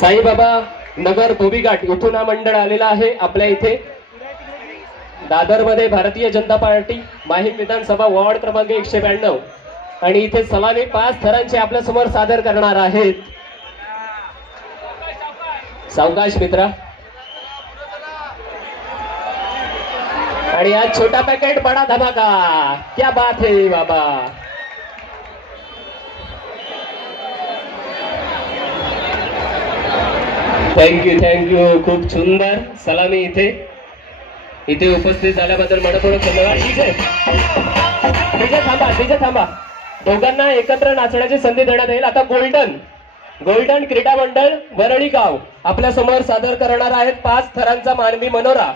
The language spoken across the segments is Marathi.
साईबाबा नगर धोबीघाट इथून हा मंडळ आलेला आहे आपल्या इथे। दादर मध्ये भारतीय जनता पार्टी माहीम विधानसभा वॉर्ड क्रमांक 192 आणि इथे सलामी 5 थरांचे आपल्या समोर सादर करणार आहेत। सावकाश मित्रा। आणि आज छोटा पॅकेट बडा धमाका, क्या बात है बाबा। थँक्यू खूप सुंदर सलामी इथे उपस्थित झाल्याबद्दल मनपूर्वक धन्यवाद। डीजे थांबा, दोघांना एकत्र नाचण्याची संधी देण्यात येईल। आता गोल्डन क्रीडा मंडळ वरळी गाव आपल्या समोर सादर करणार आहेत 5 थरांचा मानवी मनोरा।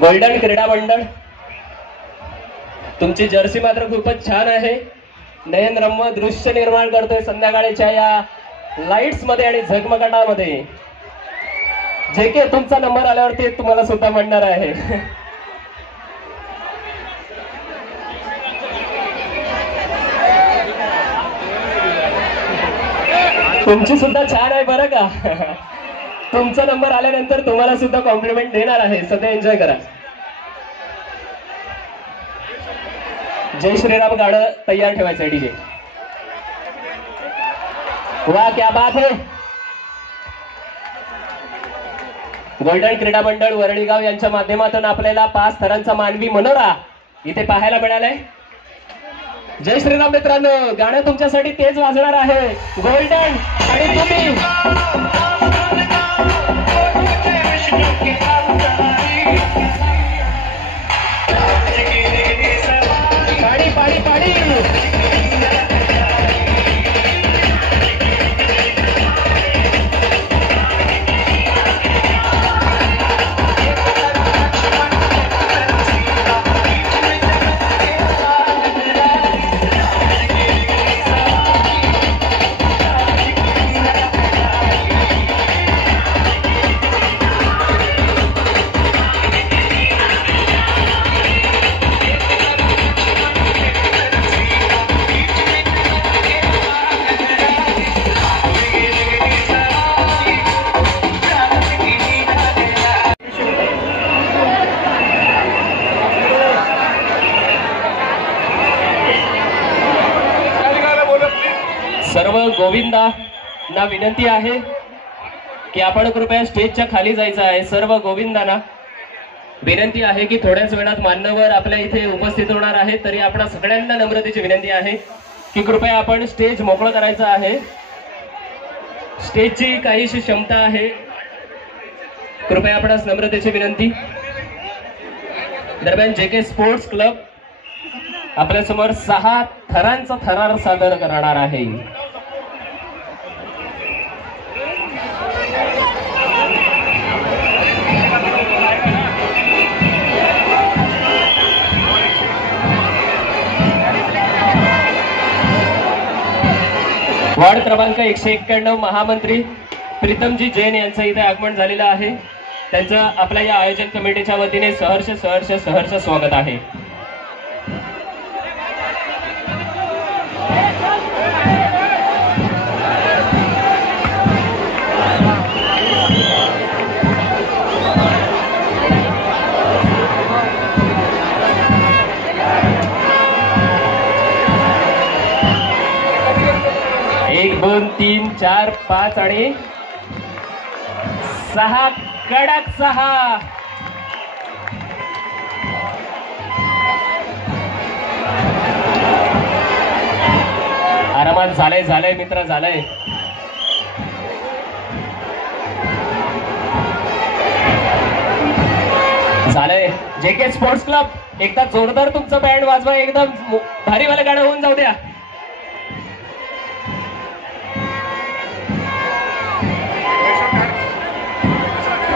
गोल्डन क्रीडा मंडळ, तुमची जर्सी मात्र खूपच छान आहे। नयनरम्य दृश्य निर्माण करतोय संध्याकाळच्या या लाईट्स मध्ये आणि झगमगाटामध्ये। जे के तुमचा नंबर आल्यावरती तुम्हाला सुद्धा म्हणणार आहे। तुमची सुद्धा छान आहे बरं का। तुमचा नंबर आल्यानंतर तुम्हाला सुद्धा कॉम्प्लिमेंट देणार आहे, सध्या एन्जॉय करा। जय श्रीराम गाणं तयार ठेवायचं डीजे। वाह क्या बात है। गोल्डन क्रीडा मंडळ वरळीगाव यांच्या माध्यमातून आपल्याला 5 थरांचा मानवी मनोरा इथे पाहायला मिळालाय। जय श्रीराम मित्रांनो, गाणं तुमच्यासाठी तेच वाजणार आहे। गोल्डन आणि तुम्ही पाणी सर्व गोविंदांना विनंती आहे की आपण कृपया स्टेजच्या खाली जायचं आहे। सर्व गोविंदांना विनंती आहे की थोड्याच वेळात मान्यवर आपल्या इथे उपस्थित होणार आहे, तरी आपणा सगळ्यांना नम्रतेची विनंती आहे की कृपया आपण स्टेज मोकळं करायचं आहे। स्टेजची काहीशी क्षमता आहे, कृपया आपणास नम्रतेची विनंती। दरम्यान JK स्पोर्ट्स क्लब आपल्या समोर 6 थरांचा थरार सादर करणार आहे। वार्ड क्रमांक 191 महामंत्री प्रीतमजी जैन यांचं इथे आगमन झालेलं आहे। त्यांचं आपल्या या आयोजन कमिटीच्या वतीने सहर्ष स्वागत आहे। एक 2 3 4 5 आणि 6 कडक 6। आरामात झालंय मित्र, झालंय। JK स्पोर्ट्स क्लब एकदा जोरदार तुमचं बँड वाजवा, एकदम भारीवालं गाणं होऊन जाऊ द्या।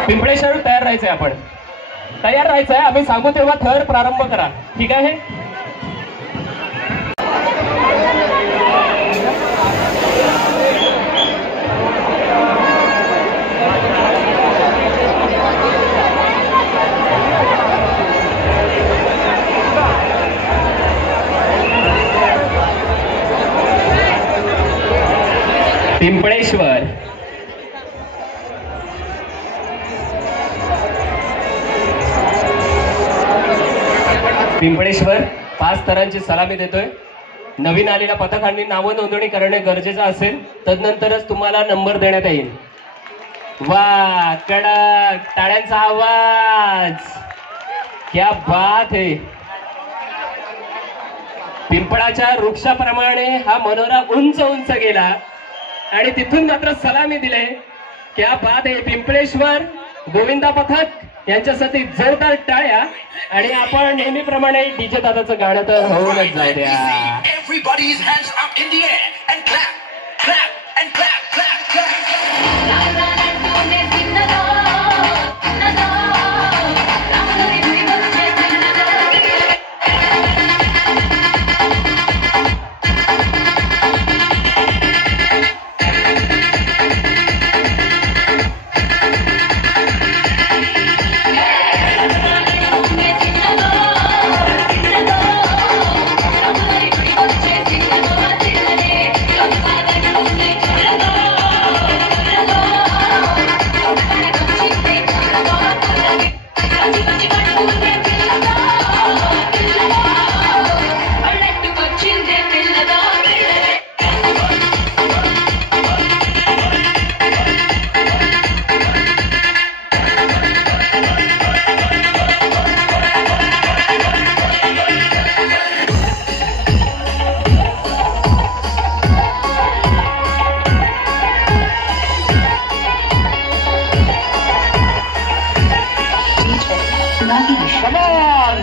पिंपळेश्वर तयार राहायचंय, आपण तयार राहायचंय। आम्ही सांगू तेव्हा थर प्रारंभ करा, ठीक आहे। पिंपळेश्वर, पिंपळेश्वर 5 थरांची सलामी देतोय. नवीन आलेल्या पथकांनी नाव नोंदणी करणे गरजेचं असेल, तदनंतरच तुम्हाला नंबर देण्यात येईल. वा, कडक टाळ्यांचा आवाज, क्या बात है. पिंपळाच्या वृक्षाप्रमाणे हा मनोरा उंच उंच गेला आणि तिथून मात्र सलामी दिले. क्या बात है. पिंपळेश्वर गोविंदा पथक यांच्यासाठी जोरदार टाळ्या. आणि आपण नेहमीप्रमाणे डीजे दादाचं गाणं तर होऊनच जाऊ द्या. Come on!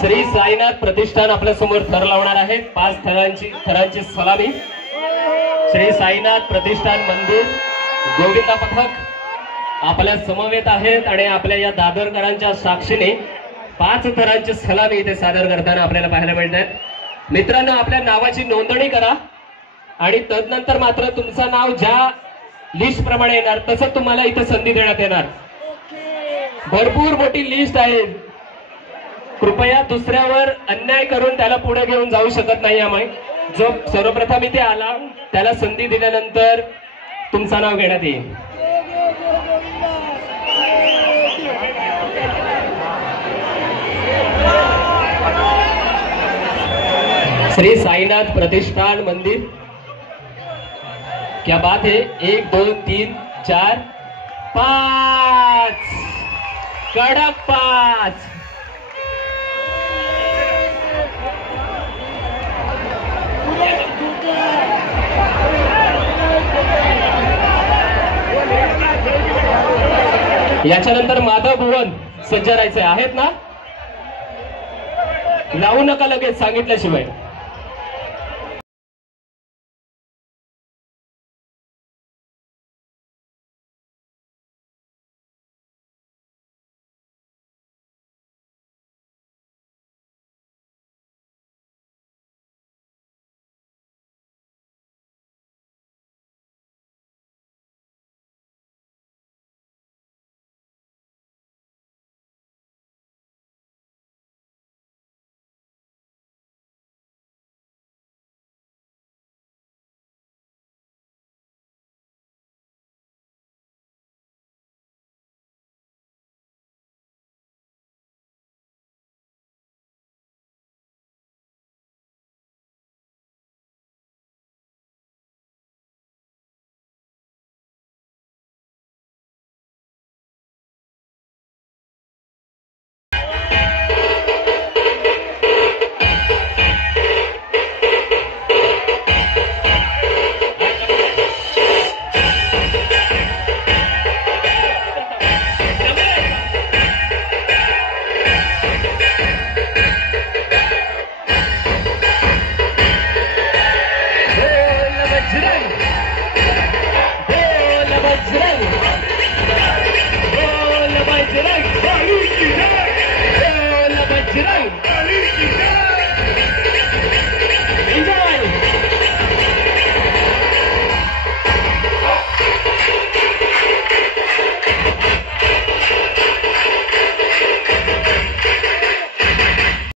श्री साईनाथ प्रतिष्ठान आपल्या समोर थर लावणार आहे. 5 थरांची सलामी. श्री साईनाथ प्रतिष्ठान मंदिर गोविंदा पथक आपल्या समवेत आहेत आणि आपल्या या दादरकरांच्या साक्षीने 5 थरांची सलामी इथे सादर करताना आपल्याला पाहायला मिळतात. मित्रांनो, आपल्या नावाची नोंदणी करा आणि तदनंतर मात्र तुमचं नाव ज्या लिस्ट प्रमाणे येणार तसं तुम्हाला इथे संधी देण्यात येणार. भरपूर मोठी लिस्ट आहे. कृपया दुसऱ्यावर अन्याय करून त्याला पुढे घेऊन जाऊ शकत नाही. आम्ही जो सर्वप्रथम इथे आला त्याला संधी दिल्यानंतर तुमचं नाव घेण्यात येईल. श्री साईनाथ प्रतिष्ठान मंदिर, क्या बात है. 1 2 3 4 5 कडक 5. याच्यानंतर माधव भुवन सज्ज राहायचे आहेत ना. लावू नका लगेच सांगितल्याशिवाय.